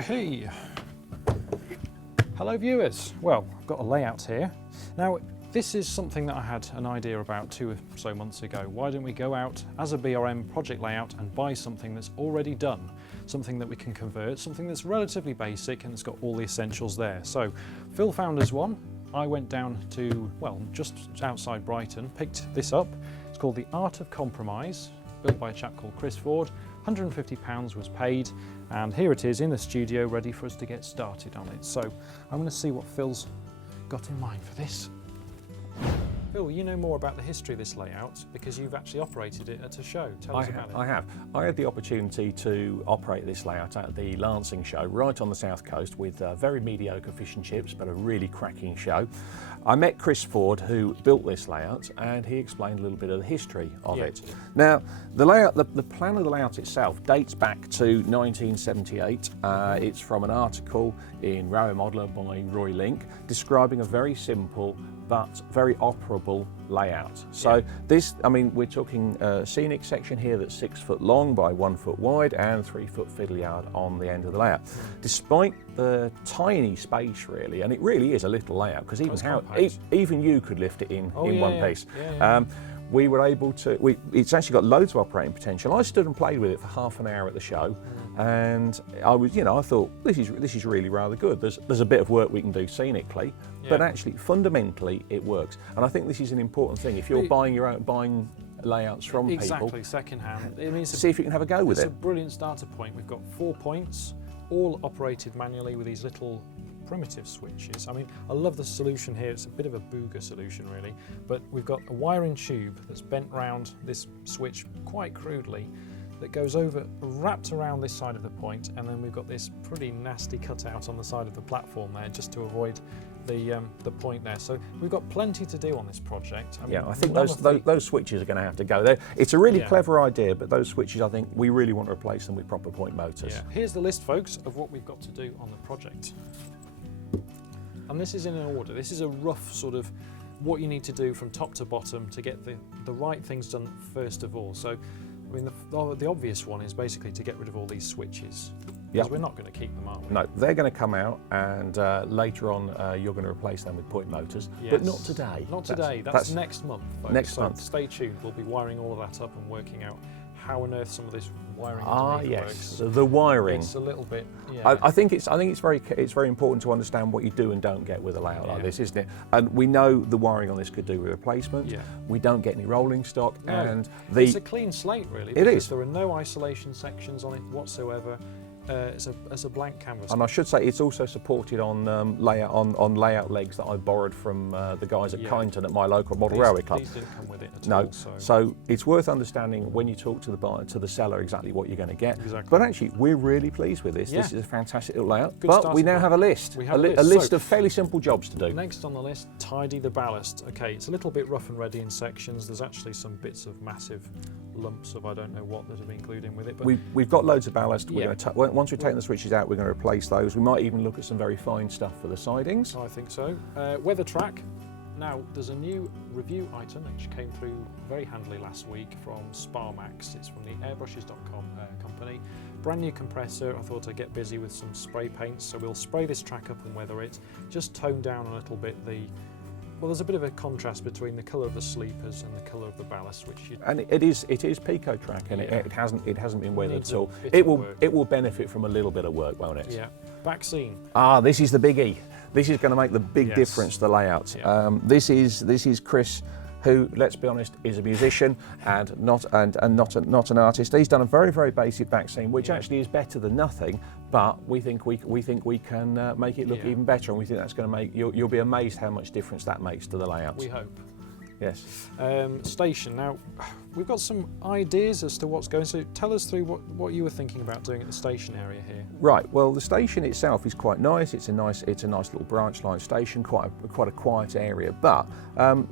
Hey, hello viewers. Well, I've got a layout here. Now, this is something that I had an idea about 2 or so months ago. Why don't we go out as a BRM project layout and buy something that's already done, something that we can convert, something that's relatively basic and it's got all the essentials there. So, Phil found us one. I went down to, well, just outside Brighton, picked this up. It's called The Art of Compromise, built by a chap called Chris Ford. £150 was paid, and here it is in the studio ready for us to get started on it. So I'm going to see what Phil's got in mind for this. Phil, you know more about the history of this layout because you've actually operated it at a show. Tell us about it. I have. I had the opportunity to operate this layout at the Lancing show right on the south coast with very mediocre fish and chips, but a really cracking show. I met Chris Ford, who built this layout, and he explained a little bit of the history of it. Now, the layout, the plan of the layout itself dates back to 1978. It's from an article in Rower Modeler by Roy Link describing a very simple but very operable layout. So this, I mean, we're talking a scenic section here that's 6 foot long by 1 foot wide and 3 foot fiddle yard on the end of the layout. Despite the tiny space really, and it really is a little layout because even you could lift it in one piece. We were able to, it's actually got loads of operating potential. I stood and played with it for half an hour at the show, and I was, I thought this is really rather good. There's a bit of work we can do scenically, but actually fundamentally it works. And I think this is an important thing. If you're buying layouts from people, second-hand, it means see if you can have a go with it. It's a brilliant starter point. We've got 4 points, all operated manually with these little primitive switches. I mean, I love the solution here. It's a bit of a booger solution really, but we've got a wiring tube that's bent round this switch quite crudely that goes wrapped around this side of the point, and then we've got this pretty nasty cutout on the side of the platform there just to avoid the point there. So we've got plenty to do on this project. I mean, I think those switches are going to have to go there. It's a really clever idea, but those switches, I think we really want to replace them with proper point motors. Yeah. Here's the list, folks, of what we've got to do on the project. And this is in an order. This is a rough sort of what you need to do from top to bottom to get the right things done first of all. So, I mean, the obvious one is basically to get rid of all these switches. Because we're not going to keep them, are we? No, they're going to come out, and later on you're going to replace them with point motors, but not today. Not today. That's next month, folks. Next month. Stay tuned. We'll be wiring all of that up and working out how on earth some of this wiring works. The wiring. It's a little bit. I think it's very important to understand what you do and don't get with a layout like this, isn't it? And we know the wiring on this could do with replacement. We don't get any rolling stock, and it's a clean slate really. It is. There are no isolation sections on it whatsoever. It's a blank canvas. And I should say it's also supported on layout legs that I borrowed from the guys at Kyneton at my local model railway club. These didn't come with it at all. So it's worth understanding when you talk to the buyer, to the seller, exactly what you're going to get. Exactly. But actually, we're really pleased with this. This is a fantastic little layout. Good but we now have a list. We have a list of fairly simple jobs to do. Next on the list, tidy the ballast. Okay, it's a little bit rough and ready in sections. There's actually some bits of massive lumps of I don't know what that have been included with it. But we've got loads of ballast. We're going to once we've taken the switches out, we're going to replace those. We might even look at some very fine stuff for the sidings. I think so. Weather track. Now, there's a new review item which came through very handily last week from Sparmax. It's from the airbrushes.com company. Brand new compressor. I thought I'd get busy with some spray paints, so we'll spray this track up and weather it. Just tone down a little bit well, there's a bit of a contrast between the colour of the sleepers and the colour of the ballast, and it is Pico track, and it hasn't been weathered at all. It will benefit from a little bit of work, won't it? Yeah. Back scene. This is the biggie. This is going to make the big difference to the layout. This is Chris, who, let's be honest, is a musician and not an artist. He's done a very, very basic back scene, which actually is better than nothing. But we think we can make it look even better, and we think that's going to make you'll be amazed how much difference that makes to the layout. We hope. Yes. Station. Now, we've got some ideas as to what's going. So tell us through what you were thinking about doing at the station area here. Right. Well, the station itself is quite nice. It's a nice little branch line station, quite a quiet area. But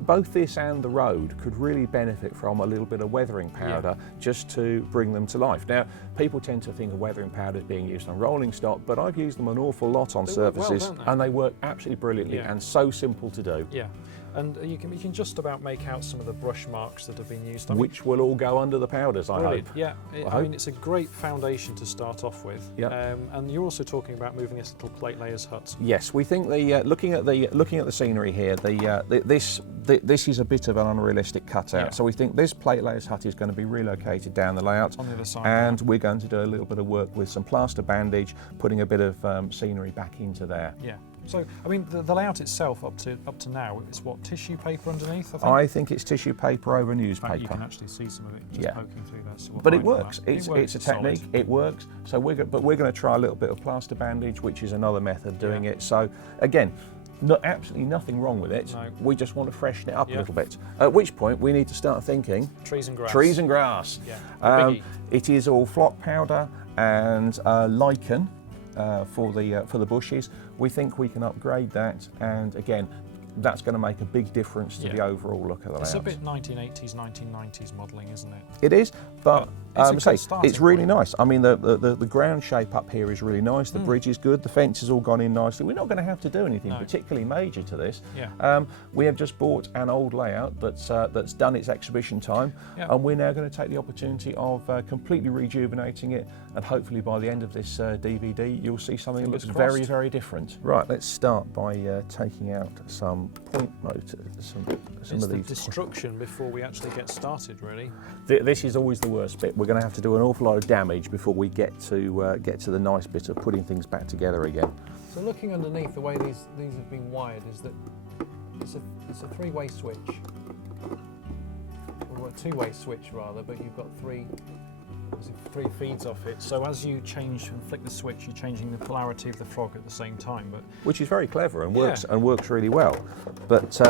both this and the road could really benefit from a little bit of weathering powder just to bring them to life. Now, people tend to think of weathering powder as being used on rolling stock, but I've used them an awful lot on surfaces, and they work absolutely brilliantly and so simple to do. Yeah. And you can just about make out some of the brush marks that have been used. I mean, which will all go under the powders, I brilliant. hope. Yeah, I I hope. mean, it's a great foundation to start off with. Yep. And you're also talking about moving this little plate layers hut. Yes, we think looking at the scenery here, this is a bit of an unrealistic cutout. Yeah. So we think this plate layers hut is going to be relocated down the layout, On the other side, and we're going to do a little bit of work with some plaster bandage, putting a bit of scenery back into there. Yeah. So, I mean, the layout itself up to now, it's what, tissue paper underneath, I think? I think it's tissue paper over In newspaper. fact, you can actually see some of it just Yeah. poking through there. So we'll But it hide that. works. It's a technique. solid. It works. So we're going to try a little bit of plaster bandage, which is another method of doing it. So again, absolutely nothing wrong with it. No. We just want to freshen it up Yeah. a little bit. At which point we need to start thinking Trees and grass. trees and grass. Yeah. The biggie. It is all flock powder and lichen for the bushes. We think we can upgrade that, and again, that's going to make a big difference to Yeah. the overall look of the layout. It's a bit 1980s, 1990s modelling, isn't it? It is, but It's a good say, starting it's really point. nice. I mean, the ground shape up here is really nice. The bridge is good. The fence has all gone in nicely. We're not going to have to do anything No. particularly major to this. Yeah. We have just bought an old layout that's done its exhibition time, Yeah. and we're now going to take the opportunity of completely rejuvenating it. And hopefully, by the end of this DVD, you'll see something that looks Fingers very, crossed. very different. Right. Let's start by taking out some point motors. Some It's of the these. destruction before we actually get started, really. This is always the worst bit. We're going to have to do an awful lot of damage before we get to the nice bit of putting things back together again. So looking underneath, the way these have been wired is that it's a three-way switch, or a two-way switch rather, but you've got three feeds off it. So as you change and flick the switch, you're changing the polarity of the frog at the same time. But Which is very clever and Yeah. works really well. But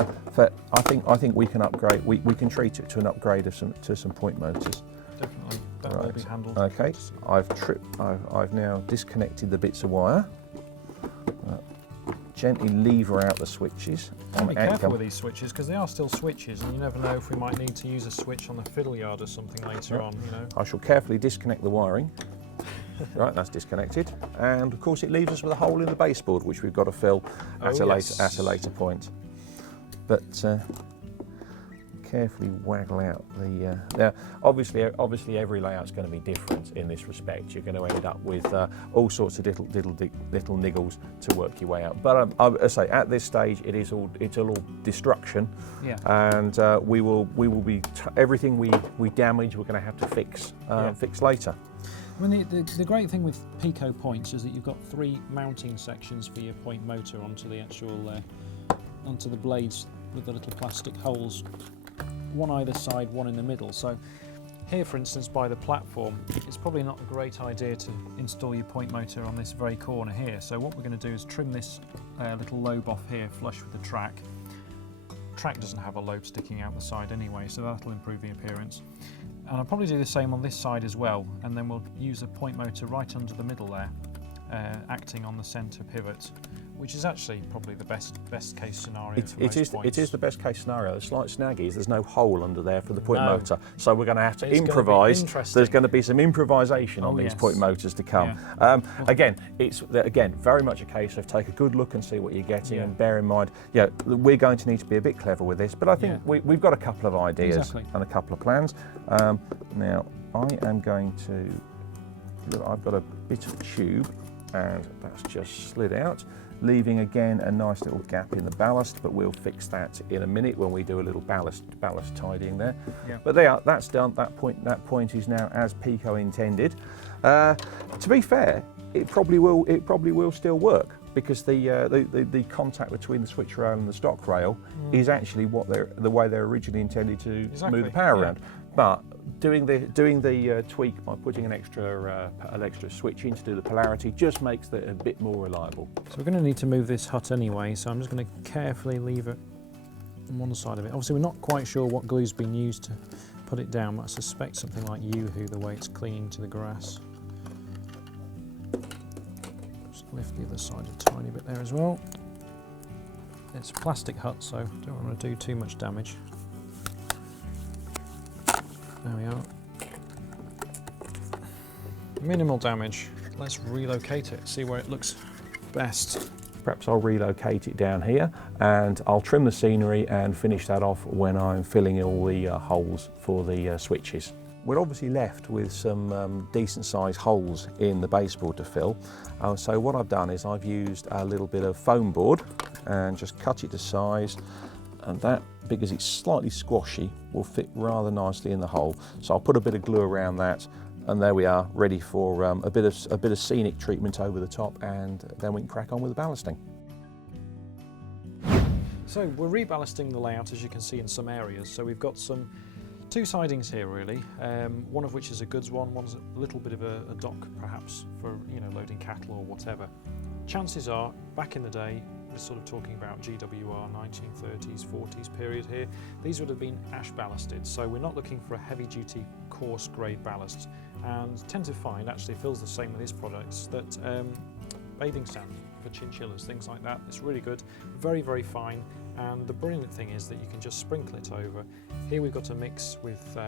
I think we can upgrade. We can treat it to an upgrade of to some point motors. definitely that will be handled. Okay. I've now disconnected the bits of wire. Gently lever out the switches. And be careful Outcome. with these switches because they are still switches, and you never know if we might need to use a switch on the fiddle yard or something later on. You know. I shall carefully disconnect the wiring. Right, that's disconnected, and of course it leaves us with a hole in the baseboard, which we've got to fill at Oh, a yes. later point. But carefully waggle out the. Now, obviously, every layout's going to be different in this respect. You're going to end up with all sorts of little niggles to work your way out. But I say at this stage, it's all destruction. Yeah. And we will be everything we damage. We're going to have to fix later. I mean, the great thing with Pico points is that you've got three mounting sections for your point motor onto the actual onto the blades with the little plastic holes, one either side, one in the middle. So here, for instance, by the platform, it's probably not a great idea to install your point motor on this very corner here. So what we're going to do is trim this little lobe off here flush with the track. Track doesn't have a lobe sticking out the side anyway, so that'll improve the appearance. And I'll probably do the same on this side as well, and then we'll use a point motor right under the middle there, acting on the centre pivot, which is actually probably the best case scenario for most points. It is the best case scenario. The slight snag is there's no hole under there for the point No. motor, so we're going to have to It's gonna be improvise. interesting. There's going to be some improvisation on Oh, these yes. point motors to come. Again, it's very much a case of take a good look and see what you're getting, Yeah. and bear in mind, we're going to need to be a bit clever with this. But I think Yeah. we've got a couple of ideas Exactly. and a couple of plans. Now I am going to. Look, I've got a bit of tube, and that's just slid out, leaving again a nice little gap in the ballast, but we'll fix that in a minute when we do a little ballast tidying there. Yeah. But that's done. That point is now as Pico intended. To be fair, it probably will still work, because the contact between the switch rail and the stock rail is actually the way they're originally intended to Exactly, move the power yeah. around. But doing the tweak by putting an extra switch in to do the polarity just makes it a bit more reliable. So we're going to need to move this hut anyway, so I'm just going to carefully leave it on one side of it. Obviously we're not quite sure what glue's been used to put it down, but I suspect something like Yoo-hoo, the way it's clinging to the grass. Just lift the other side a tiny bit there as well. It's a plastic hut, so don't want to do too much damage. There we are. Minimal damage. Let's relocate it, see where it looks best. perhaps I'll relocate it down here, and I'll trim the scenery and finish that off when I'm filling all the holes for the switches. We're obviously left with some decent sized holes in the baseboard to fill. So what I've done is I've used a little bit of foam board and just cut it to size, and that, because it's slightly squashy, will fit rather nicely in the hole. So I'll put a bit of glue around that, and there we are, ready for a bit of scenic treatment over the top, and then we can crack on with the ballasting. So we're reballasting the layout, as you can see, in some areas. So we've got two sidings here really, one of which is a goods one, one's a little bit of a dock perhaps for loading cattle or whatever. Chances are, back in the day, we're sort of talking about GWR 1930s, 40s period here, these would have been ash ballasted, so we're not looking for a heavy duty coarse grade ballast, and tend to find, actually feels the same with these products, that bathing sand for chinchillas, things like that, it's really good, very, very fine. And the brilliant thing is that you can just sprinkle it over. Here we've got a mix with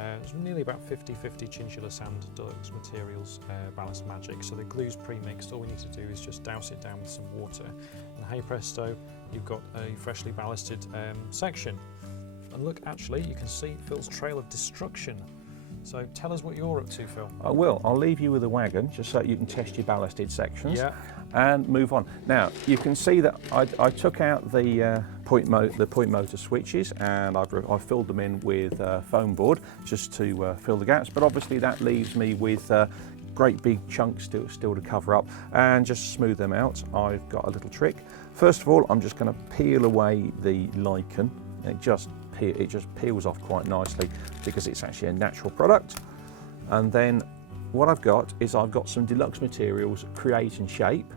nearly about 50-50 Chinchilla Sand Deluxe Materials Ballast Magic. So the glue's pre-mixed, all we need to do is just douse it down with some water. And hey presto, you've got a freshly ballasted section. And look, actually, you can see Phil's trail of destruction. So tell us what you're up to, Phil. I will. I'll leave you with a wagon just so you can test your ballasted sections. Yeah. And move on. Now you can see that I took out the point motor switches, and I've filled them in with foam board just to fill the gaps. But obviously that leaves me with great big chunks still to cover up, and just smooth them out. I've got a little trick. First of all, I'm just going to peel away the lichen. It just peels off quite nicely because it's actually a natural product. And then what I've got is some Deluxe Materials Create and Shape,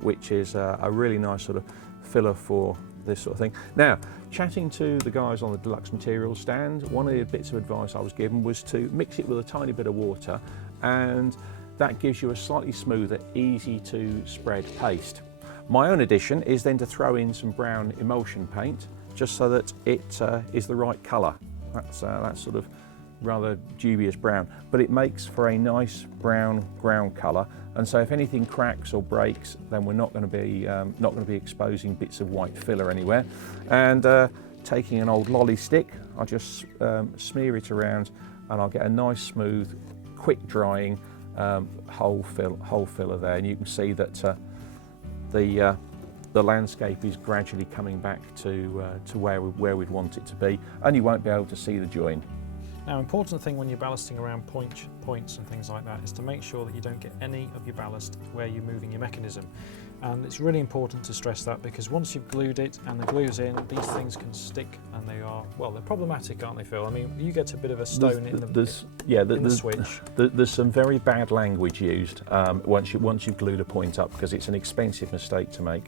which is a really nice sort of filler for this sort of thing. Now, chatting to the guys on the Deluxe Materials stand, one of the bits of advice I was given was to mix it with a tiny bit of water, and that gives you a slightly smoother, easy to spread paste. My own addition is then to throw in some brown emulsion paint, just so that it is the right colour. That's sort of rather dubious brown, but it makes for a nice brown ground colour, and so if anything cracks or breaks, then we're not going to be exposing bits of white filler anywhere. And taking an old lolly stick, I'll just smear it around, and I'll get a nice smooth, quick drying hole filler there, and you can see that the landscape is gradually coming back to where we'd want it to be, and you won't be able to see the join. Now, important thing when you're ballasting around points and things like that is to make sure that you don't get any of your ballast where you're moving your mechanism. And it's really important to stress that, because once you've glued it and the glue's in, these things can stick, and they're problematic, aren't they, Phil? I mean, you get a bit of a stone in the switch. There's some very bad language used once you've glued a point up, because it's an expensive mistake to make.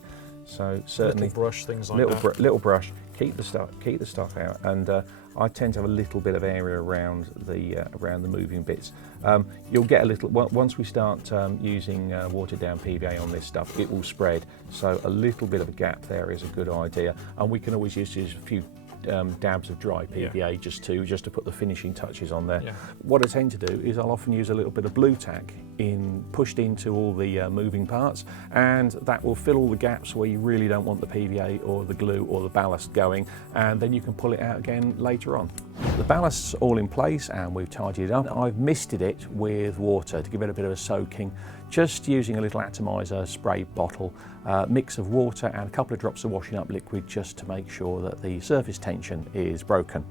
So certainly, little brush, things like that. Little brush, keep the stuff out, and I tend to have a little bit of area around the moving bits. You'll get a little once we start using watered down PVA on this stuff, it will spread. So a little bit of a gap there is a good idea, and we can always use a few dabs of dry PVA just to put the finishing touches on there. Yeah. What I tend to do is I'll often use a little bit of blue tack pushed into all the moving parts, and that will fill all the gaps where you really don't want the PVA or the glue or the ballast going, and then you can pull it out again later on. The ballast's all in place and we've tidied it up. I've misted it with water to give it a bit of a soaking, just using a little atomizer spray bottle, mix of water and a couple of drops of washing up liquid, just to make sure that the surface tension is broken.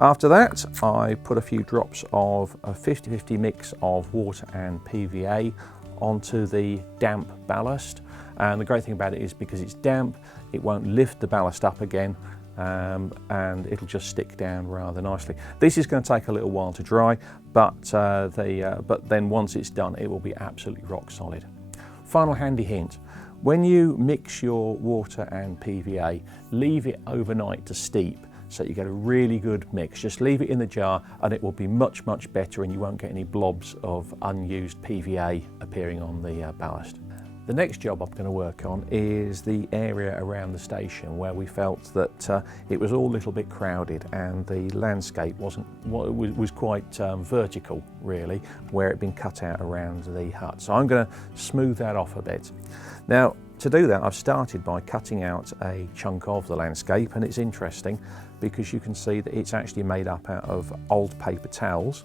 After that, I put a few drops of a 50-50 mix of water and PVA onto the damp ballast, and the great thing about it is, because it's damp, it won't lift the ballast up again, and it'll just stick down rather nicely. This is going to take a little while to dry, but then once it's done, it will be absolutely rock solid. Final handy hint: when you mix your water and PVA, leave it overnight to steep, so you get a really good mix. Just leave it in the jar and it will be much better, and you won't get any blobs of unused PVA appearing on the ballast. The next job I'm going to work on is the area around the station, where we felt that it was all a little bit crowded and the landscape was quite vertical, really, where it had been cut out around the hut. So I'm going to smooth that off a bit. Now, To do that, I've started by cutting out a chunk of the landscape, and it's interesting because you can see that it's actually made up out of old paper towels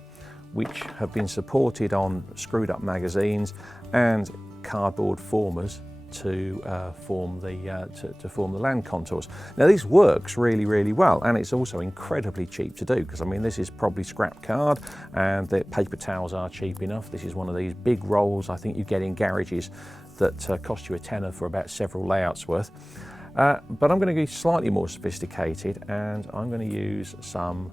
which have been supported on screwed up magazines and cardboard formers to form the land contours. Now this works really well, and it's also incredibly cheap to do, because I mean this is probably scrap card and the paper towels are cheap enough. This is one of these big rolls I think you get in garages that cost you a tenner for about several layouts worth. But I'm going to be slightly more sophisticated, and I'm going to use some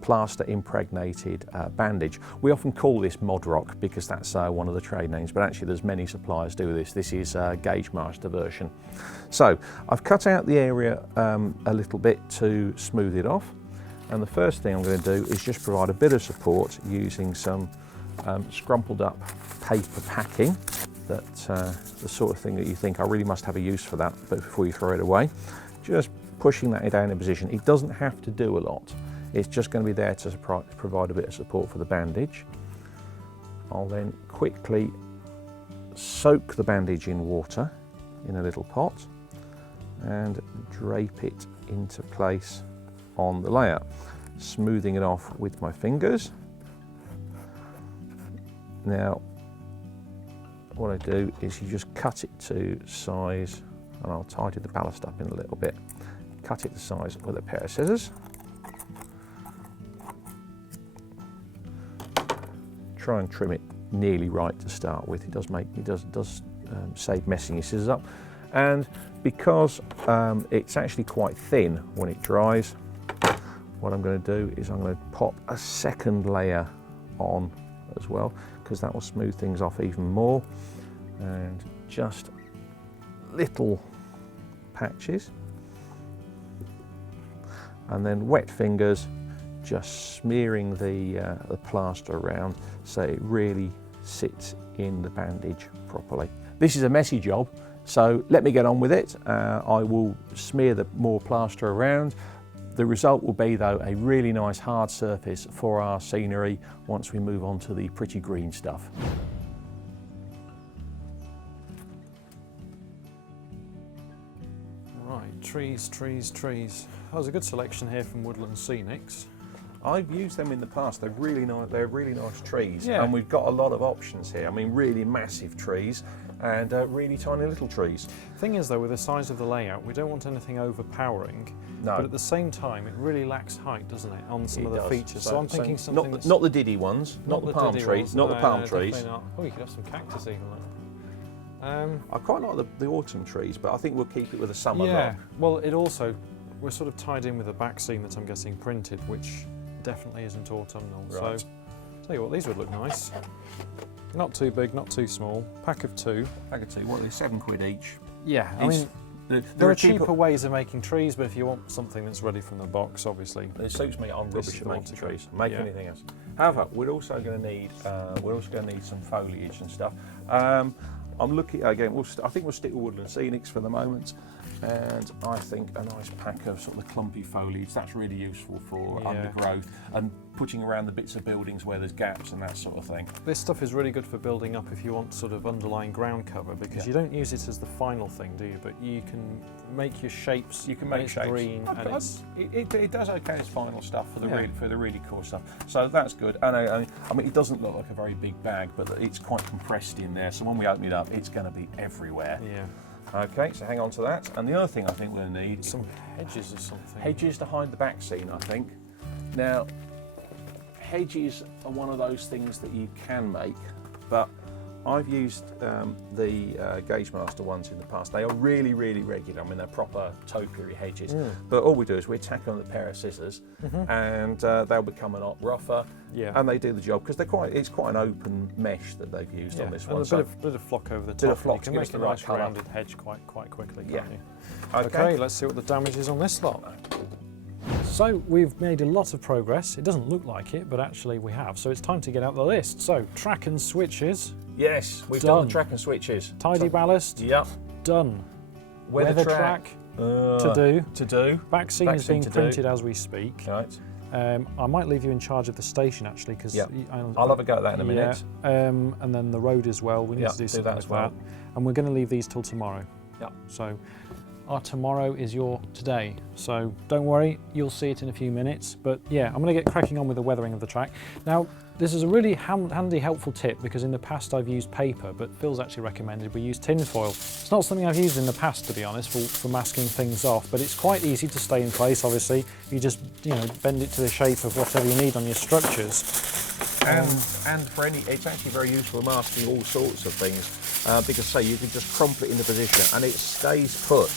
plaster impregnated bandage. We often call this Modrock because that's one of the trade names, but actually there's many suppliers do this. This is Gagemaster version. So I've cut out the area a little bit to smooth it off, and the first thing I'm going to do is just provide a bit of support using some scrumpled up paper packing. That's the sort of thing that you think I really must have a use for that, but before you throw it away, just pushing that down in position. It doesn't have to do a lot. It's just going to be there to provide a bit of support for the bandage. I'll then quickly soak the bandage in water in a little pot and drape it into place on the layout, smoothing it off with my fingers. Now, what I do is you just cut it to size, and I'll tidy the ballast up in a little bit. Cut it to size with a pair of scissors. Try and trim it nearly right to start with. It does save messing your scissors up, and because it's actually quite thin when it dries, what I'm going to do is I'm going to pop a second layer on as well, because that will smooth things off even more, and just little patches, and then wet fingers just smearing the plaster around so it really sits in the bandage properly. This is a messy job, so let me get on with it. I will smear the more plaster around. The result will be, though, a really nice hard surface for our scenery once we move on to the pretty green stuff. Right, trees. That was a good selection here from Woodland Scenics. I've used them in the past. They're really nice trees, yeah. And we've got a lot of options here. I mean, really massive trees and really tiny little trees. Thing is, though, with the size of the layout, we don't want anything overpowering. No. But at the same time, it really lacks height, doesn't it, on some of the features? So I'm thinking something that's not the diddy ones, not the palm trees, not the palm trees. Not. Oh, you could have some cactus even. I quite like the autumn trees, but I think we'll keep it with a summer yeah. look. Well, it also, we're sort of tied in with a back scene that I'm guessing printed, which definitely isn't autumnal. Right. So, tell you what, these would look nice. Not too big, not too small. Pack of two. Pack of two. What are they? £7 each. Yeah, I mean, there are cheaper ways of making trees, but if you want something that's ready from the box, obviously. It suits me. I'm rubbish at making trees. Make Yeah. anything else. However, we're also going to need some foliage and stuff. I'm looking again. I think we'll stick with Woodland Scenics for the moment, and I think a nice pack of sort of the clumpy foliage. That's really useful for undergrowth and putting around the bits of buildings where there's gaps and that sort of thing. This stuff is really good for building up if you want sort of underlying ground cover, because you don't use it as the final thing, do you? But you can make your shapes. You can make shapes. Green, and it does okay as final stuff for the really cool stuff. So that's good. And I mean, it doesn't look like a very big bag, but it's quite compressed in there. So when we open it up, it's going to be everywhere. Yeah. Okay, so hang on to that. And the other thing I think we'll need some hedges or something. Hedges to hide the back scene, I think. Now, hedges are one of those things that you can make, but I've used the Gagemaster ones in the past. They are really regular. I mean, they're proper topiary hedges. But all we do is we tack on a pair of scissors, and they'll become a lot rougher. Yeah. And they do the job because it's quite an open mesh that they've used on this one. And a bit of flock over the top. Bit of flock you can make a nice rounded hedge quite quickly, can't you? Okay, let's see what the damage is on this lot. So we've made a lot of progress. It doesn't look like it, but actually we have. So it's time to get out the list. So track and switches. Yes, we've done the track and switches. Tidy ballast. Yep. Done. Weather track. To do. To do. Back scene is being printed as we speak. Right. I might leave you in charge of the station actually, because I'll have a go at that in a minute. And then the road as well. We need to do something that as well. with that. And we're going to leave these till tomorrow. Yeah. So our tomorrow is your today. So don't worry, you'll see it in a few minutes. But yeah, I'm going to get cracking on with the weathering of the track. Now, this is a really handy, helpful tip, because in the past I've used paper, but Phil's actually recommended we use tin foil. It's not something I've used in the past, to be honest, for masking things off, but it's quite easy to stay in place, obviously. You just, bend it to the shape of whatever you need on your structures. And for it's actually very useful for masking all sorts of things, because say you can just crumple it into position and it stays put.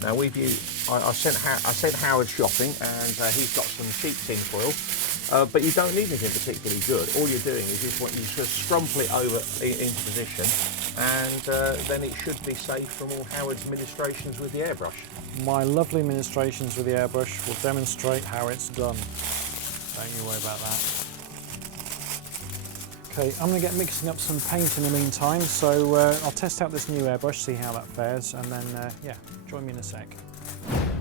Now I sent Howard shopping, and he's got some cheap tin foil, but you don't need anything particularly good. All you're doing is you just scrumple it over into position, and then it should be safe from all Howard's ministrations with the airbrush. My lovely ministrations with the airbrush will demonstrate how it's done. Don't you worry about that. Okay, I'm going to get mixing up some paint in the meantime, so I'll test out this new airbrush, see how that fares, and then, join me in a sec.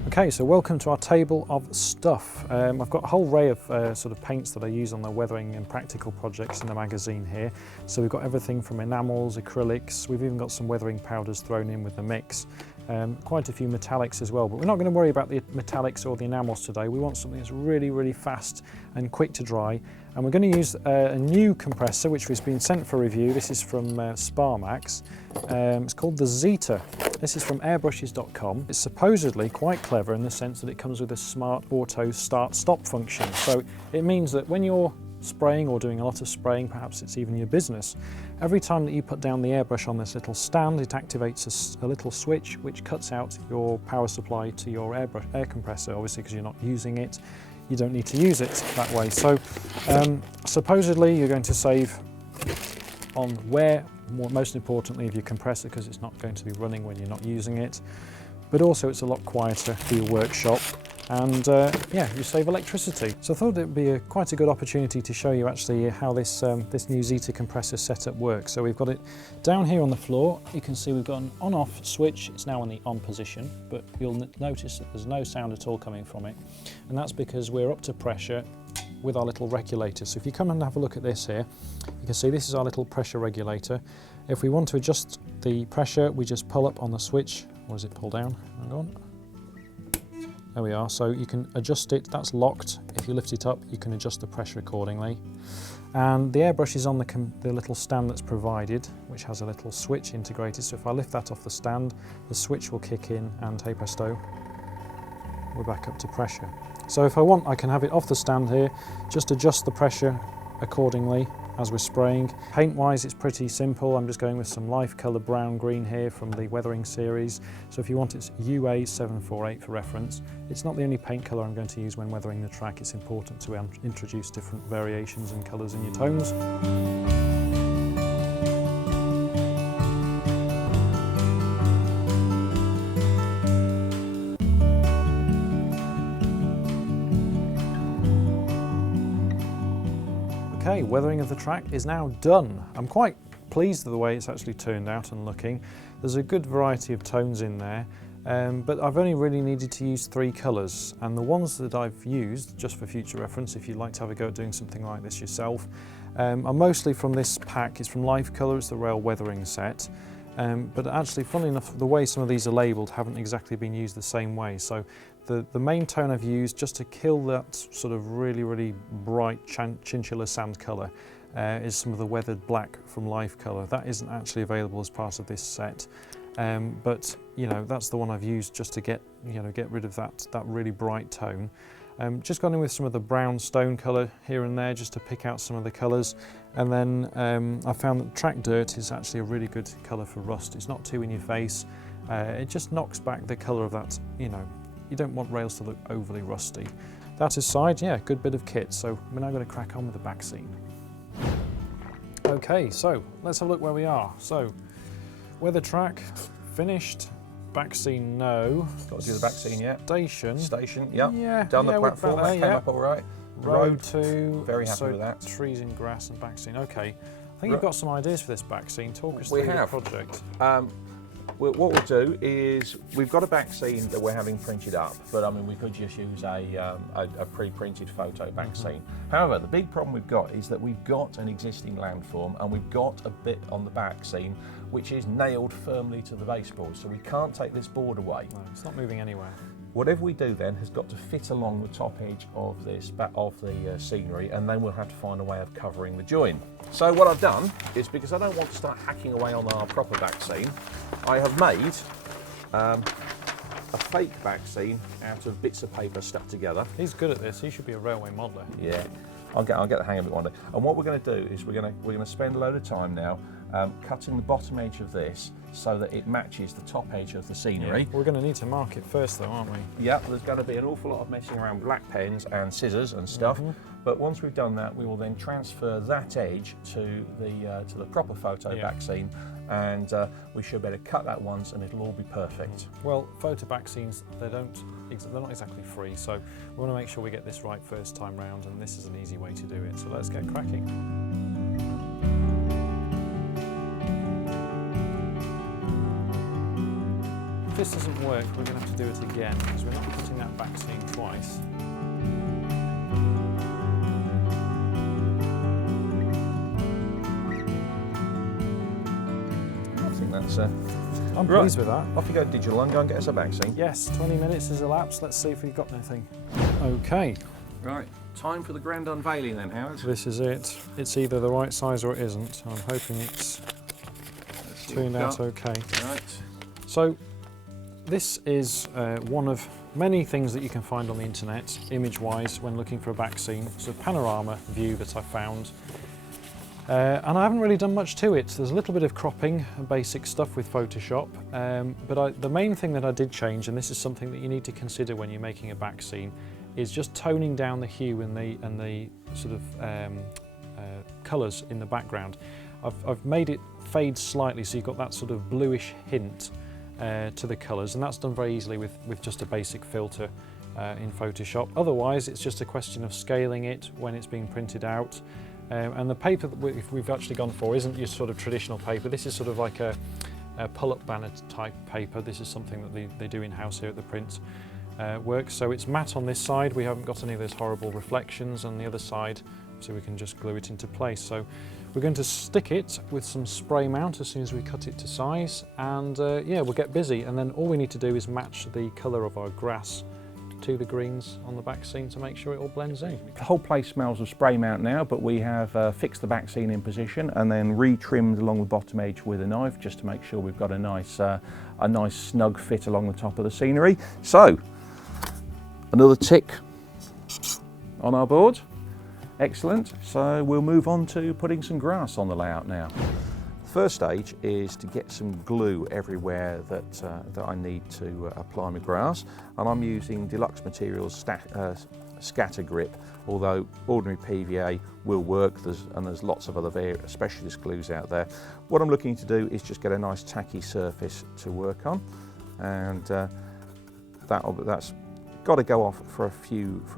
Okay, so welcome to our table of stuff. I've got a whole array of sort of paints that I use on the weathering and practical projects in the magazine here. So we've got everything from enamels, acrylics, we've even got some weathering powders thrown in with the mix. Quite a few metallics as well, but we're not going to worry about the metallics or the enamels today. We want something that's really, really fast and quick to dry. And we're going to use a new compressor which has been sent for review. This is from Sparmax. It's called the Zeta. This is from airbrushes.com. It's supposedly quite clever in the sense that it comes with a smart auto start-stop function. So it means that when you're spraying or doing a lot of spraying, perhaps it's even your business, every time that you put down the airbrush on this little stand, it activates a little switch which cuts out your power supply to your air compressor, obviously because you're not using it. You don't need to use it that way. So supposedly you're going to save on wear, most importantly of your compressor, because it's not going to be running when you're not using it, but also it's a lot quieter for your workshop, and you save electricity. So I thought it would be quite a good opportunity to show you actually how this new Zeta compressor setup works. So we've got it down here on the floor. You can see we've got an on-off switch. It's now in the on position, but you'll notice that there's no sound at all coming from it, and that's because we're up to pressure with our little regulator. So if you come and have a look at this here, you can see this is our little pressure regulator. If we want to adjust the pressure, we just pull up on the switch, or does it pull down? Hang on. There we are. So you can adjust it. That's locked. If you lift it up, you can adjust the pressure accordingly. And the airbrush is on the little stand that's provided, which has a little switch integrated. So if I lift that off the stand, the switch will kick in, and hey presto, we're back up to pressure. So if I want, I can have it off the stand here, just adjust the pressure accordingly as we're spraying. Paint-wise, it's pretty simple. I'm just going with some life colour brown green here from the weathering series. So if you want, it's UA748 for reference. It's not the only paint colour I'm going to use when weathering the track. It's important to introduce different variations and colours in your tones. Okay, weathering of the track is now done. I'm quite pleased with the way it's actually turned out and looking. There's a good variety of tones in there, but I've only really needed to use 3 colours, and the ones that I've used, just for future reference, if you'd like to have a go at doing something like this yourself, are mostly from this pack. It's from Life Colour, it's the Rail Weathering set. But actually, funnily enough, the way some of these are labelled haven't exactly been used the same way. So the main tone I've used, just to kill that sort of really, really bright chinchilla sand colour, is some of the weathered black from Life Colour. That isn't actually available as part of this set, but that's the one I've used just to get rid of that really bright tone. Just gone in with some of the brown stone colour here and there just to pick out some of the colours, and then I found that track dirt is actually a really good colour for rust. It's not too in your face, it just knocks back the colour of that, you don't want rails to look overly rusty. That aside, yeah, good bit of kit. So we're now going to crack on with the back scene. Okay, so let's have a look where we are. So weather track finished, back scene no. Got to do the back scene yet? Station, yep. Yeah. Down the platform, that came up all right. Road 2. Very happy with that. Trees and grass and back scene. Okay, I think you've got some ideas for this back scene. Talk us through the project. what we'll do is we've got a back scene that we're having printed up, but I mean we could just use a pre-printed photo back scene. However, the big problem we've got is that we've got an existing landform and we've got a bit on the back scene which is nailed firmly to the baseboard, so we can't take this board away. No, it's not moving anywhere. Whatever we do then has got to fit along the top edge of this scenery, and then we'll have to find a way of covering the join. So what I've done is, because I don't want to start hacking away on our proper back scene, I have made a fake back scene out of bits of paper stuck together. He's good at this. He should be a railway modeller. Yeah, I'll get the hang of it one day. And what we're going to do is we're going to spend a load of time now cutting the bottom edge of this so that it matches the top edge of the scenery. Yeah. We're going to need to mark it first though, aren't we? Yeah, there's going to be an awful lot of messing around with black pens and scissors and stuff. But once we've done that, we will then transfer that edge to the proper photo back scene, and we should better cut that once and it'll all be perfect. Well, photo back scenes, they're not exactly free, so we want to make sure we get this right first time round, and this is an easy way to do it. So let's get cracking. If this doesn't work, we're going to have to do it again because we're not cutting that back scene twice. I think that's I'm pleased with that. Off you go, digital, and go and get us a back scene. Yes, 20 minutes has elapsed. Let's see if we've got anything. Okay, Right, time for the grand unveiling then, Howard. this is it. It's either the right size or it isn't. I'm hoping it's turned out okay. Right. So this is one of many things that you can find on the internet, image-wise, when looking for a back scene. It's a panorama view that I found. And I haven't really done much to it. There's a little bit of cropping and basic stuff with Photoshop, but the main thing that I did change, and this is something that you need to consider when you're making a back scene, is just toning down the hue and the sort of colours in the background. I've made it fade slightly, so you've got that sort of bluish hint to the colours, and that's done very easily with just a basic filter in Photoshop. Otherwise, it's just a question of scaling it when it's being printed out. And the paper that we've actually gone for isn't your sort of traditional paper. This is sort of like a pull-up banner type paper. This is something that they do in-house here at the print works. So it's matte on this side. We haven't got any of those horrible reflections on the other side, so we can just glue it into place. So we're going to stick it with some spray mount as soon as we cut it to size, and yeah, we'll get busy. And then all we need to do is match the colour of our grass to the greens on the back scene to make sure it all blends in. The whole place smells of spray mount now, but we have fixed the back scene in position and then re-trimmed along the bottom edge with a knife just to make sure we've got a nice snug fit along the top of the scenery. So, another tick on our board. Excellent. So we'll move on to putting some grass on the layout now. First stage is to get some glue everywhere that I need to apply my grass, and I'm using Deluxe Materials Scatter Grip, although ordinary PVA will work, there's lots of other specialist glues out there. What I'm looking to do is just get a nice tacky surface to work on, and that's got to go off for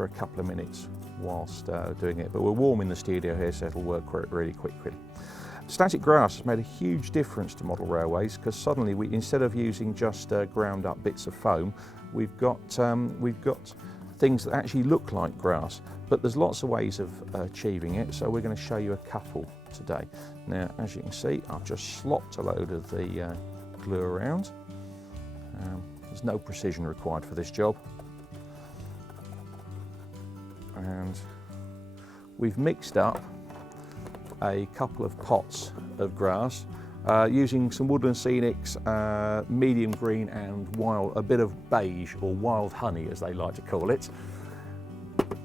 a couple of minutes whilst doing it, but we're warm in the studio here, so it'll work really quickly. Static grass has made a huge difference to model railways, because suddenly instead of using just ground up bits of foam, we've got things that actually look like grass, but there's lots of ways of achieving it, so we're going to show you a couple today. Now, as you can see, I've just slopped a load of the glue around. There's no precision required for this job. And we've mixed up a couple of pots of grass using some Woodland Scenics, medium green and a bit of beige, or wild honey as they like to call it.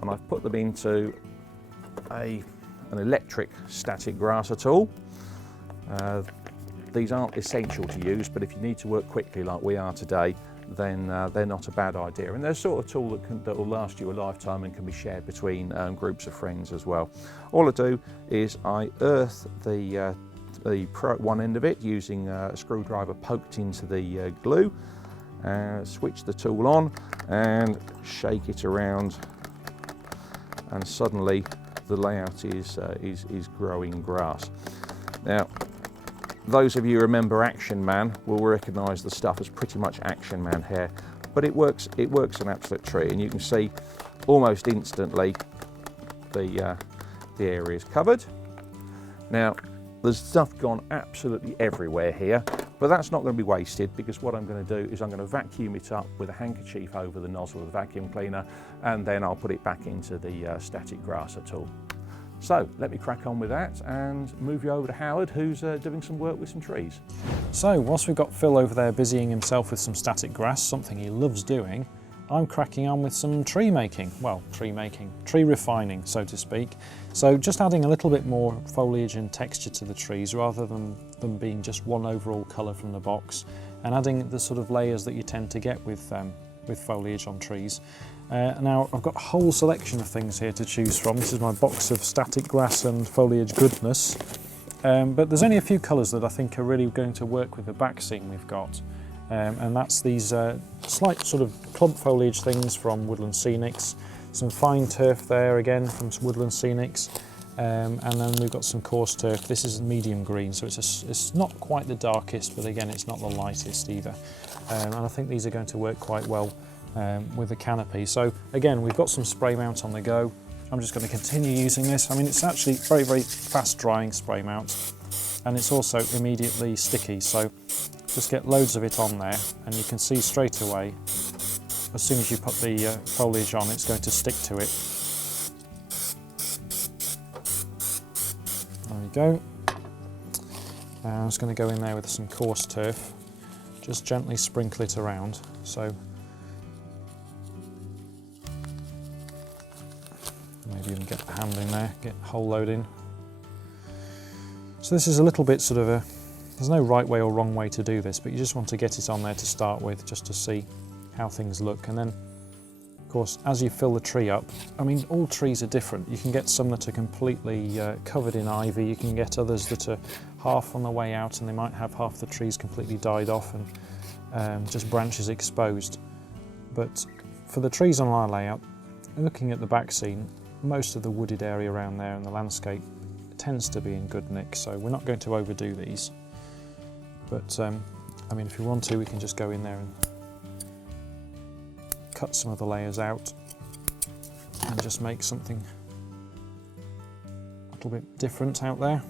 And I've put them into an electric static grasser tool. These aren't essential to use, but if you need to work quickly like we are today, then they're not a bad idea. And they're the sort of tool that will last you a lifetime and can be shared between groups of friends as well. All I do is I earth the one end of it using a screwdriver poked into the glue, switch the tool on and shake it around, and suddenly the layout is growing grass. Now, those of you who remember Action Man will recognise the stuff as pretty much Action Man hair, but it works an absolute treat, and you can see almost instantly the area is covered. Now, there's stuff gone absolutely everywhere here, but that's not going to be wasted, because what I'm going to do is I'm going to vacuum it up with a handkerchief over the nozzle of the vacuum cleaner, and then I'll put it back into the static grasser tool. So let me crack on with that and move you over to Howard, who's doing some work with some trees. So whilst we've got Phil over there busying himself with some static grass, something he loves doing, I'm cracking on with some tree making. Well, tree refining, so to speak. So just adding a little bit more foliage and texture to the trees rather than them being just one overall colour from the box, and adding the sort of layers that you tend to get with foliage on trees. Now I've got a whole selection of things here to choose from. This is my box of static grass and foliage goodness. But there's only a few colours that I think are really going to work with the back scene we've got. And that's these slight sort of clump foliage things from Woodland Scenics, some fine turf there again from Woodland Scenics, and then we've got some coarse turf. This is medium green, so it's not quite the darkest, but again it's not the lightest either. And I think these are going to work quite well with the canopy. So again, we've got some spray mount on the go. I'm just going to continue using this. I mean, it's actually very, very fast drying spray mount, and it's also immediately sticky, so just get loads of it on there, and you can see straight away as soon as you put the foliage on, it's going to stick to it. There we go. I'm just going to go in there with some coarse turf, just gently sprinkle it around. So maybe even get the hand in there, get the whole load in. So this is a little bit sort of there's no right way or wrong way to do this, but you just want to get it on there to start with, just to see how things look. And then, of course, as you fill the tree up, I mean, all trees are different. You can get some that are completely covered in ivy. You can get others that are half on the way out, and they might have half the trees completely died off and just branches exposed. But for the trees on our layout, looking at the back scene, most of the wooded area around there and the landscape tends to be in good nick, so we're not going to overdo these. But I mean, if you want to, we can just go in there and cut some of the layers out and just make something a little bit different out there.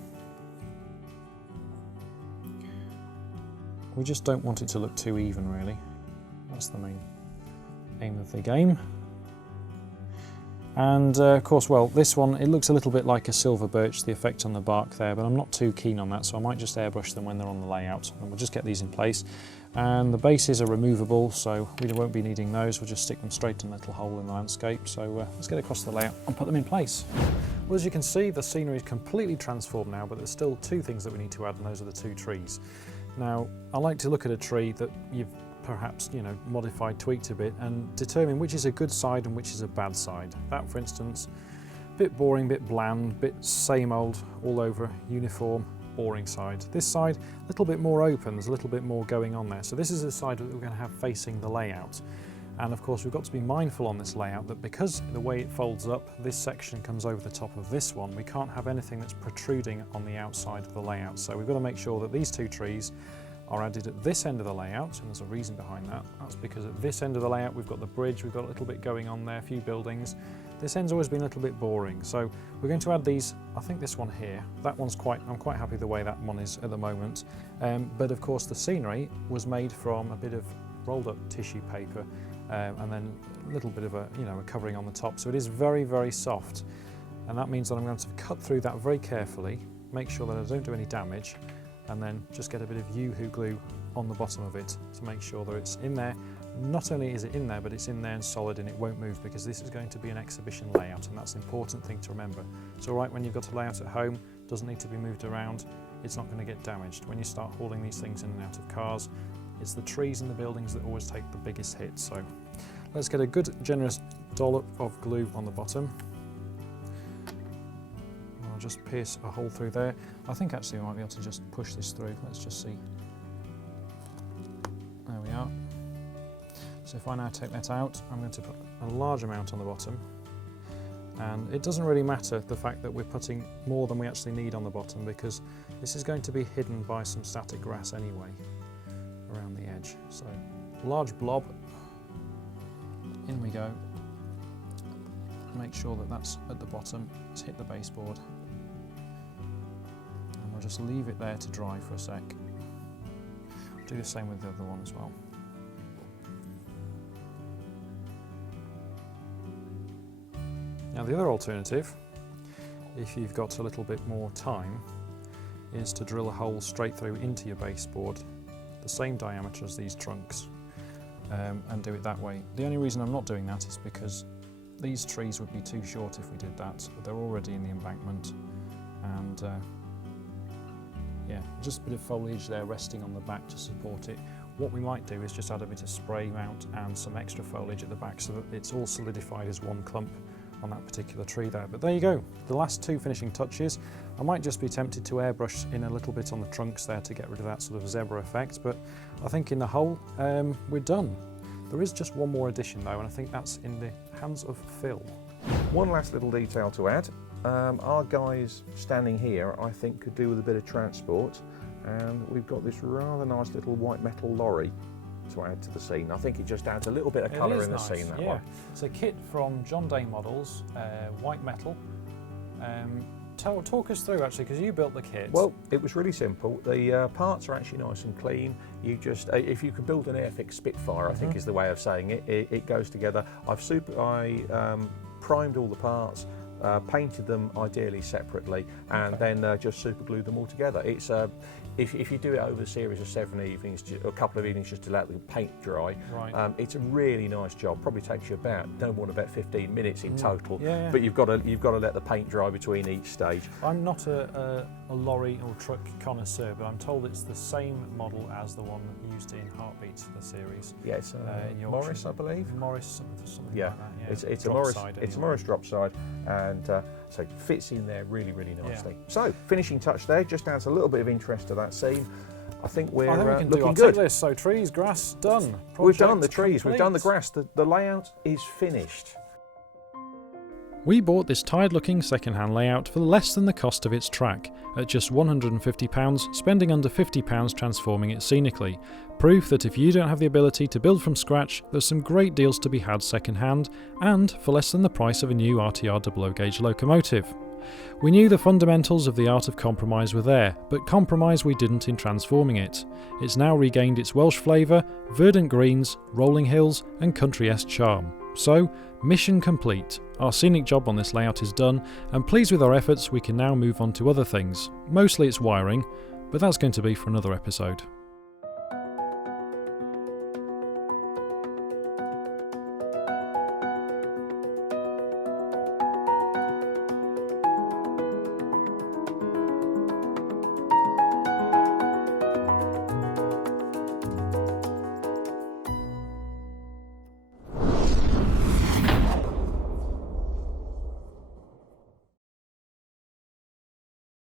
We just don't want it to look too even, really. That's the main aim of the game. And of course, well, this one, it looks a little bit like a silver birch, the effect on the bark there, but I'm not too keen on that, so I might just airbrush them when they're on the layout, and we'll just get these in place. And the bases are removable, so we won't be needing those. We'll just stick them straight in a little hole in the landscape. So let's get across the layout and put them in place. Well, as you can see, the scenery is completely transformed now, but there's still two things that we need to add, and those are the two trees. Now, I like to look at a tree that you've perhaps, you know, modified, tweaked a bit, and determine which is a good side and which is a bad side. That, for instance, bit boring, bit bland, bit same old, all over, uniform, boring side. This side, a little bit more open, there's a little bit more going on there. So this is the side that we're going to have facing the layout. And of course, we've got to be mindful on this layout that because the way it folds up, this section comes over the top of this one, we can't have anything that's protruding on the outside of the layout. So we've got to make sure that these two trees are added at this end of the layout, and there's a reason behind that. That's because at this end of the layout we've got the bridge, we've got a little bit going on there, a few buildings. This end's always been a little bit boring, so we're going to add these. I think this one here, that one's I'm quite happy the way that one is at the moment. But of course the scenery was made from a bit of rolled up tissue paper and then a little bit of a covering on the top, so it is very, very soft, and that means that I'm going to cut through that very carefully, make sure that I don't do any damage, and then just get a bit of UHU glue on the bottom of it to make sure that it's in there. Not only is it in there, but it's in there and solid, and it won't move, because this is going to be an exhibition layout, and that's an important thing to remember. It's all right when you've got a layout at home, doesn't need to be moved around, it's not going to get damaged. When you start hauling these things in and out of cars, it's the trees and the buildings that always take the biggest hit. So let's get a good generous dollop of glue on the bottom. I'll just pierce a hole through there. I think actually I might be able to just push this through. Let's just see. There we are. So if I now take that out, I'm going to put a large amount on the bottom. And it doesn't really matter the fact that we're putting more than we actually need on the bottom, because this is going to be hidden by some static grass anyway around the edge. So large blob, in we go. Make sure that that's at the bottom, it's hit the baseboard, and we'll just leave it there to dry for a sec. Do the same with the other one as well. Now the other alternative, if you've got a little bit more time, is to drill a hole straight through into your baseboard, the same diameter as these trunks, and do it that way. The only reason I'm not doing that is because these trees would be too short if we did that. They're already in the embankment, and yeah, just a bit of foliage there resting on the back to support it. What we might do is just add a bit of spray mount and some extra foliage at the back so that it's all solidified as one clump on that particular tree there. But there you go, the last two finishing touches. I might just be tempted to airbrush in a little bit on the trunks there to get rid of that sort of zebra effect, but I think in the whole we're done. There is just one more addition though, and I think that's in the hands of Phil. One last little detail to add. Our guys standing here, I think, could do with a bit of transport, and we've got this rather nice little white metal lorry to add to the scene. I think it just adds a little bit of colour in the scene that way. It's a kit from John Day Models, white metal. Talk us through actually, because you built the kit. Well, it was really simple. The parts are actually nice and clean. You just, if you could build an Airfix Spitfire, I think is the way of saying it. It goes together. I primed all the parts, painted them ideally separately, and then just super glued them all together. It's if you do it over a series of 7 evenings, a couple of evenings just to let the paint dry, right. It's a really nice job. Probably takes you about no more than about 15 minutes in total. Yeah. But you've got to let the paint dry between each stage. I'm not a lorry or truck connoisseur, but I'm told it's the same model as the one used in Heartbeats, the series. Yeah, it's in Morris, I believe. Morris, something Yeah, like that. Yeah, it's a Morris. It's a Morris drop side, and so it fits in there really nicely. Yeah. So finishing touch there, just adds a little bit of interest to that scene. I think we can do looking our good. tick list. So trees, grass, done. We've done the trees. Complete. We've done the grass. The layout is finished. We bought this tired-looking second-hand layout for less than the cost of its track, at just £150, spending under £50 transforming it scenically. Proof that if you don't have the ability to build from scratch, there's some great deals to be had second-hand, and for less than the price of a new RTR double-O gauge locomotive. We knew the fundamentals of the art of compromise were there, but compromise we didn't in transforming it. It's now regained its Welsh flavour, verdant greens, rolling hills and country-esque charm. So, mission complete. Our scenic job on this layout is done, and pleased with our efforts we can now move on to other things. Mostly it's wiring, but that's going to be for another episode.